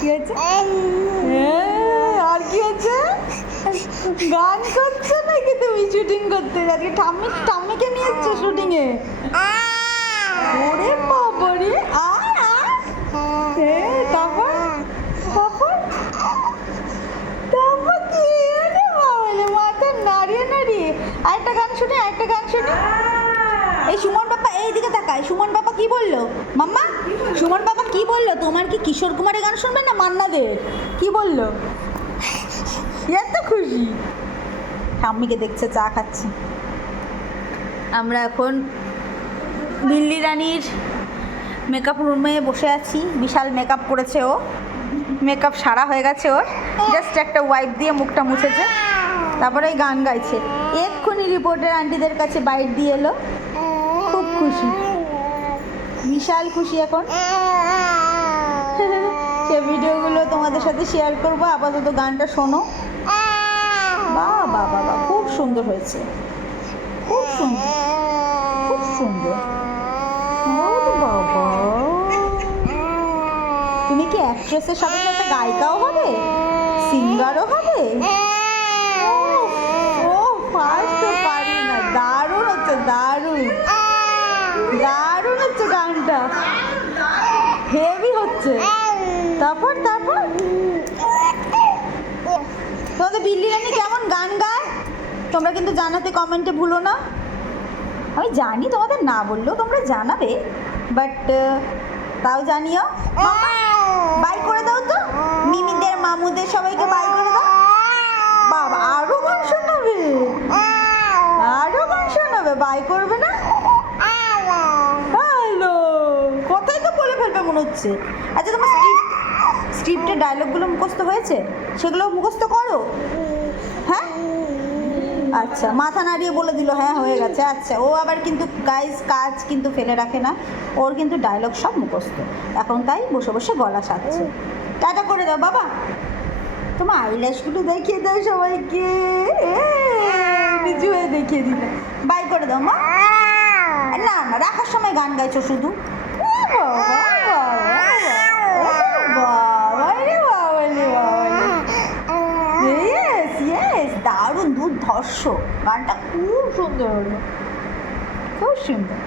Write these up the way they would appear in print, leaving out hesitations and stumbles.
কি হয়েছে? আর কি হচ্ছে? গান করছো নাকি তুমি শুটিং করতে? আজকে ঠাম্মিকে নিয়ে এসছো শুটিং এ? ওরে বাবারে, তারপর তারপর তারপর কি? আরে বাবারে, মাথা নাড়িয়ে নাড়িয়ে আরেকটা গান শুনি, আরেকটা গান শুনি। এই সুমন বাবা এইদিকে তাকায়। সুমন বাবা কি বললো মাম্মা? সুমন বাবা কি বললো? তোমার কি কিশোর কুমারের গান শুনবে না মান্না দের? কি বললো? এত খুশি ঠাম্মিকে দেখছে চা খাচ্ছি। আমরা এখন দিল্লি রানীর মেকআপ রুমে বসে আছি। বিশাল মেকআপ করেছে ও, মেকআপ সারা হয়ে গেছে ওর, জাস্ট একটা ওয়াইপ দিয়ে মুখটা মুছেছে, তারপরে এই গান গাইছে। এক্ষুনি রিপোর্টার আন্টিদের কাছে বাইট দিয়ে এলো, খুব খুশি, বিশাল খুশি এখন। সে ভিডিওগুলো তোমাদের সাথে শেয়ার করবো, আপাতত গানটা শোনো। বাহ বাহ বাহ, খুব সুন্দর হয়েছে, খুব সুন্দর, খুব সুন্দর। বাবা, তুমি কি অ্যাক্ট্রেসের সাথে সাথে গায়িকাও হবে, সিঙ্গারও হবে? ও ফার্স্ট তো পারি না, দারুণ হচ্ছে, দারুণ দারুণ হচ্ছে গানটা, হেভি হচ্ছে। তারপর তারপর তোমাদের বিল্লি রানী কেমন গান গায় তোমরা কিন্তু জানাতে কমেন্টে ভুলো না। আমি জানি তোমাদের না বললেও তোমরা জানাবে, বাট তাও জানিও। বাই করে দাও তো মিমিদের, মামুদের, সবাইকে বাই করে দাও। বাবা, আরো গান শোনাবে, আরো গান শোনাবে, বাই করবে না? হ্যালো, কোথায় তো বলে ফেলবে মনে হচ্ছে। আচ্ছা, তোমার স্ক্রিপ্টের ডায়লগগুলো মুখস্থ হয়েছে? সেগুলো মুখস্থ করো। হ্যাঁ, আচ্ছা, মাথা নাড়িয়ে বলে দিল হ্যাঁ হয়ে গেছে। আচ্ছা, ও আবার কিন্তু গাইজ কাজ কিন্তু ফেলে রাখে না, ওর কিন্তু ডায়লগ সব মুখস্থ, এখন তাই বসে বসে গলা সাজছে। টাটা করে দাও বাবা, তোমার আইল্যাশগুলো দেখিয়ে দাও সবাইকে, নিচু হয়ে দেখিয়ে দিলে। বাই করে দাও মা। না না, রাখার সময় গান গাইছো শুধু। দারুণ, দুর্ধর্ষ গানটা, খুব সুন্দর হলো, খুব সুন্দর।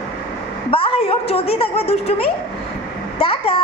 বাই, ওর চলতেই থাকবে দুষ্টুমি। টাটা।